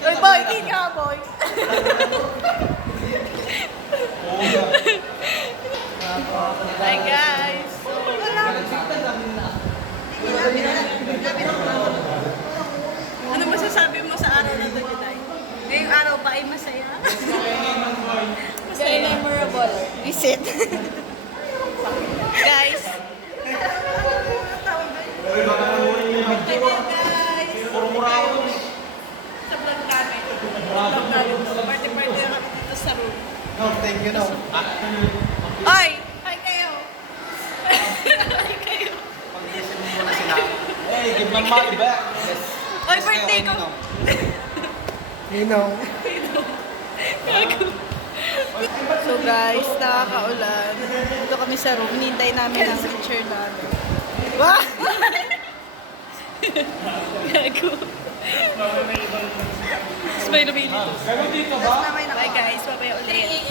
Uy, boy, hindi ka, boy. Hi, guys. Ano masasabi mo sa araw na ito, Juday? Ngayong araw pa ay masaya? Masaya. Memorable. Visit. Guys. Guys. Sa vlog namin. Party-party na kami dito sa room. No, thank you, no. Ay! Hi kayo! Hi kayo! Pag-listen mo muna sila. Hey, give my money back. Yes. Ay, birthday ko! Ninong. So guys, nakakaulan. Dito kami sa room. Hinintay namin ang teacher namin. Wow! Gago. Tapos may lumilito. Bye guys, babay ulit.